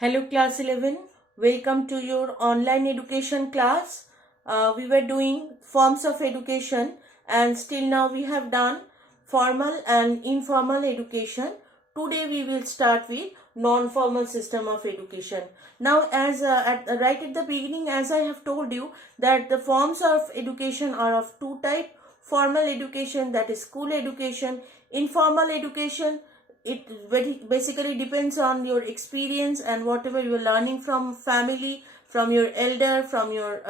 Hello class 11, welcome to your online education class. We were doing forms of education and still now we have done formal and informal education. Today we will start with non-formal system of education. Now right at the beginning, as I have told you, that the forms of education are of two types: formal education, that is school education; informal education, it basically depends on your experience and whatever you are learning from family, from your elder, from your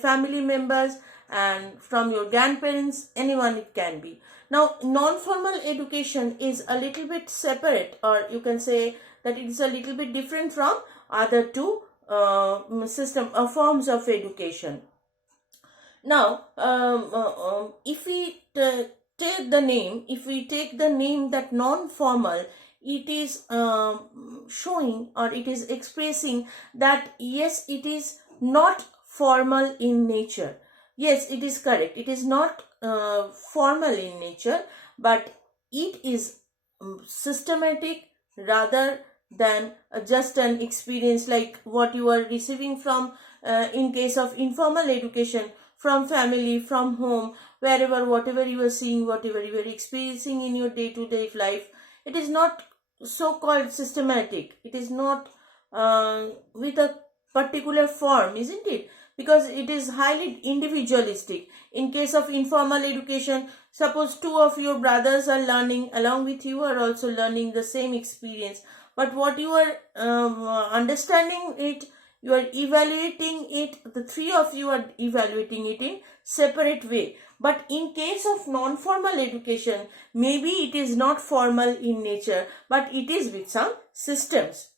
family members, and from your grandparents, anyone it can be. Now non-formal education is a little bit separate, or you can say that it is a little bit different from other two forms of education. Now if we if we take the name that non-formal, it is showing, or it is expressing that yes, it is not formal in nature. Yes, it is correct, it is not formal in nature, but it is systematic rather than just an experience like what you are receiving from in case of informal education, from family, from home, wherever, whatever you are seeing, whatever you are experiencing in your day-to-day life. It is not so-called systematic. It is not with a particular form, isn't it? Because it is highly individualistic. In case of informal education, suppose two of your brothers are learning along with you, are also learning the same experience, but what you are understanding it, you are evaluating it, the three of you are evaluating it in separate way. But in case of non-formal education, maybe it is not formal in nature, but it is with some systems,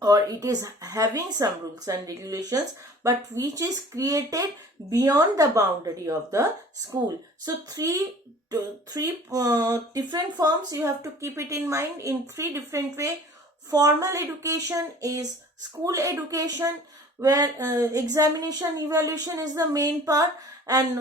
or it is having some rules and regulations, but which is created beyond the boundary of the school. So three different forms you have to keep it in mind in three different way. Formal education is school education, where examination evaluation is the main part, and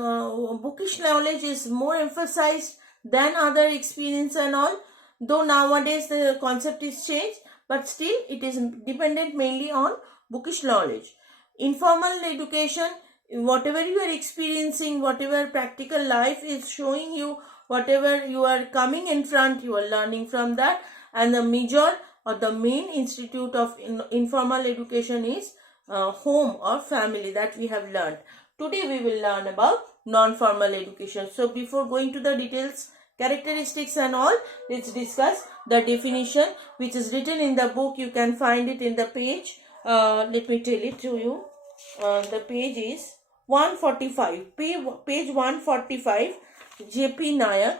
bookish knowledge is more emphasized than other experience and all, though nowadays the concept is changed, but still it is dependent mainly on bookish knowledge. Informal education, whatever you are experiencing, whatever practical life is showing you, whatever you are coming in front, you are learning from that. And the major or the main institute of informal education is home or family, that we have learned. Today we will learn about non-formal education. So before going to the details, characteristics and all, let's discuss the definition which is written in the book. You can find it in the page. Let me tell it to you. The page is 145. Page 145. J.P. Nayak.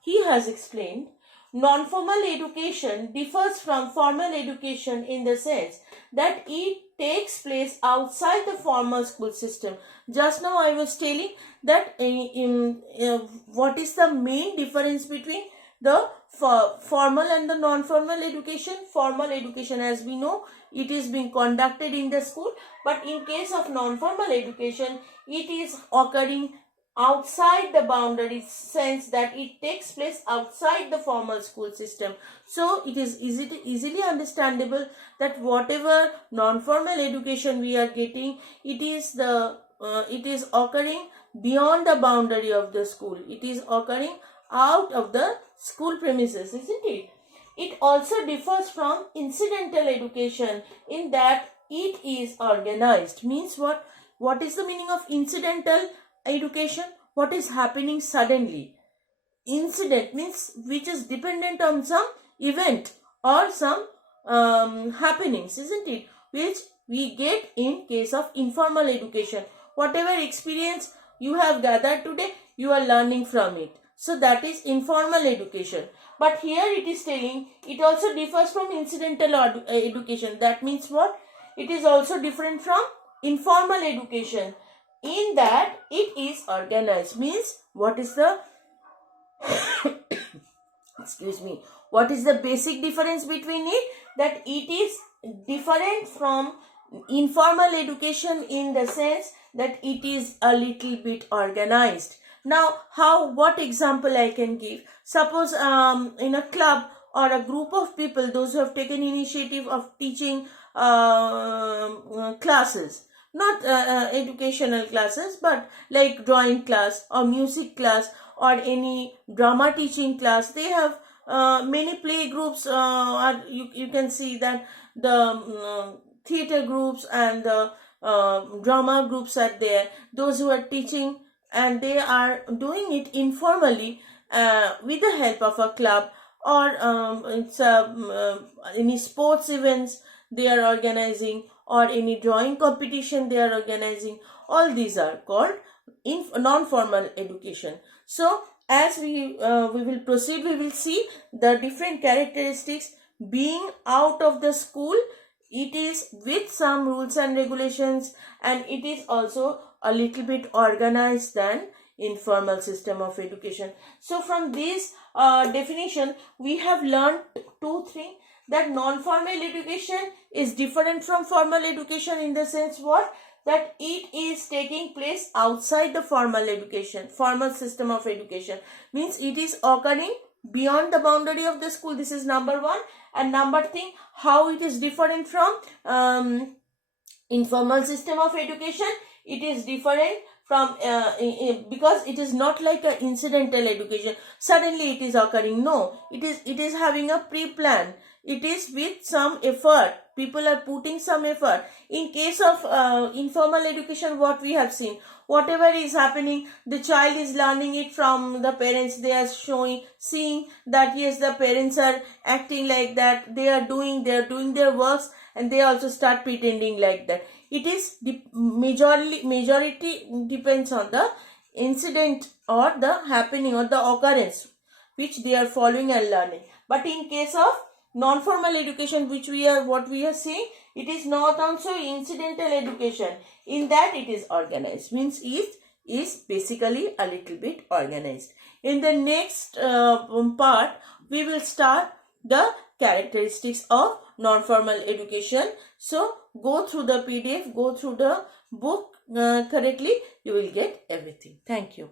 He has explained, non-formal education differs from formal education in the sense that it takes place outside the formal school system. Just now I was telling that what is the main difference between the formal and the non-formal education. Formal education, as we know, it is being conducted in the school, but in case of non-formal education, it is occurring outside the boundary, sense that it takes place outside the formal school system. So it is easily understandable that whatever non-formal education we are getting, it is occurring beyond the boundary of the school. It is occurring out of the school premises, isn't it? It also differs from incidental education in that it is organized. Means what? What is the meaning of incidental education? What is happening suddenly? Incident means which is dependent on some event or some happenings, isn't it? Which we get in case of informal education. Whatever experience you have gathered today, you are learning from it. So that is informal education. But here it is telling it also differs from incidental education. That means what? It is also different from informal education in that it is organized. Means what is the excuse me, what is the basic difference between it? That it is different from informal education in the sense that it is a little bit organized. Now what example I can give? Suppose in a club or a group of people, those who have taken initiative of teaching classes, not educational classes, but like drawing class or music class or any drama teaching class. They have many play groups, you can see that the theater groups and the drama groups are there, those who are teaching, and they are doing it informally with the help of a club, or any sports events they are organizing, or any drawing competition they are organizing. All these are called non-formal education. So as we will proceed, we will see the different characteristics. Being out of the school, it is with some rules and regulations, and it is also a little bit organized than informal system of education. So from this definition, we have learned two things, that non-formal education is different from formal education in the sense what? That it is taking place outside the formal education, formal system of education. Means it is occurring beyond the boundary of the school. This is number one. And number thing, how it is different from informal system of education. It is different from because it is not like an incidental education. Suddenly it is occurring. No, it is having a pre-plan. It is with some effort. People are putting some effort. In case of informal education, what we have seen, whatever is happening, the child is learning it from the parents. They are seeing that yes, the parents are acting like that. They are doing their works, and they also start pretending like that. It is majority depends on the incident or the happening or the occurrence which they are following and learning. But in case of non-formal education, which what we are saying, it is not also incidental education. In that it is organized. Means it is basically a little bit organized. In the next part, we will start the characteristics of non-formal education. So go through the PDF, go through the book correctly, you will get everything. Thank you.